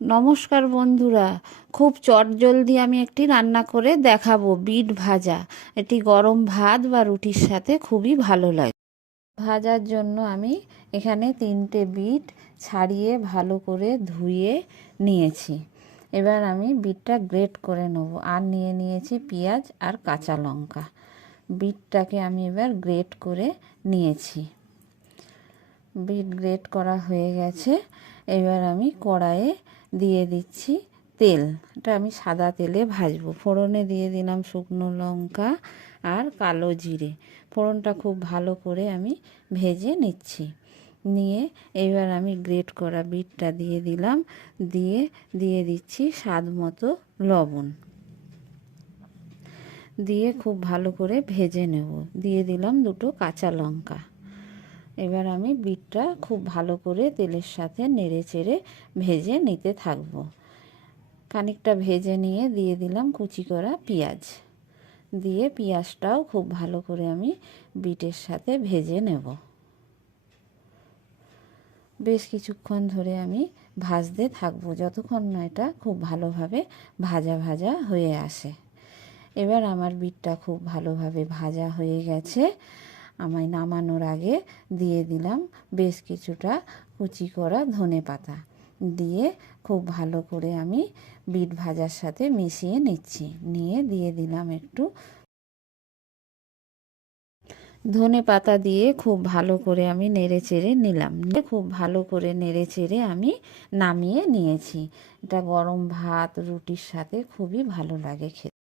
নমস্কার বন্ধুরা, খুব চটজলদি আমি একটি রান্না করে দেখাবো, বিট ভাজা। এটি গরম ভাত বা রুটির সাথে খুবই ভালো লাগে। ভাজার জন্য আমি এখানে 3টে বিট ছাড়িয়ে ভালো করে ধুয়ে নিয়েছি। এবার আমি বিটটা গ্রেট করে নেব। আর নিয়েছি পেঁয়াজ আর কাঁচা লঙ্কা। বিটটাকে আমি এবার গ্রেট করে নিয়েছি। বিট গ্রেট করা হয়ে গেছে। এবার আমি কড়াইয়ে দিয়ে দিচ্ছি তেল। এটা আমি সাদা তেলে ভাজবো। ফোড়নে দিয়ে দিলাম শুকনো লঙ্কা আর কালো জিরে। ফোড়নটা খুব ভালো করে আমি ভেজে নিচ্ছি। নিয়ে এবার আমি গ্রেট করা বিটটা দিয়ে দিলাম। দিয়ে দিচ্ছি স্বাদ মতো লবণ। দিয়ে খুব ভালো করে ভেজে নেব। দিয়ে দিলাম 2টো কাঁচা লঙ্কা। এবার আমি বিটটা খুব ভালো করে তেলের সাথে নেড়ে চেড়ে ভেজে নিতে থাকবো। খানিকটা ভেজে নিয়ে দিয়ে দিলাম কুচি করা পেঁয়াজ। দিয়ে পেঁয়াজটাও খুব ভালো করে আমি বিটের সাথে ভেজে নেব। বেশ কিছুক্ষণ ধরে আমি ভাজতে থাকবো, যতক্ষণ না এটা খুব ভালোভাবে ভাজা ভাজা হয়ে আসে। এবার আমার বিটটা খুব ভালোভাবে ভাজা হয়ে গেছে। আমায় নামানোর আগে দিয়ে দিলাম বেশ কিছুটা কুচি করা ধনেপাতা। দিয়ে খুব ভালো করে আমি বিট ভাজার সাথে মিশিয়ে নিচ্ছি। দিয়ে দিলাম একটু ধনেপাতা দিয়ে খুব ভালো করে আমি নেড়ে চেড়ে নিলাম। খুব ভালো করে নেড়ে চেড়ে আমি নামিয়ে নিয়েছি। এটা গরম ভাত রুটির সাথে খুবই ভালো লাগে খেতে।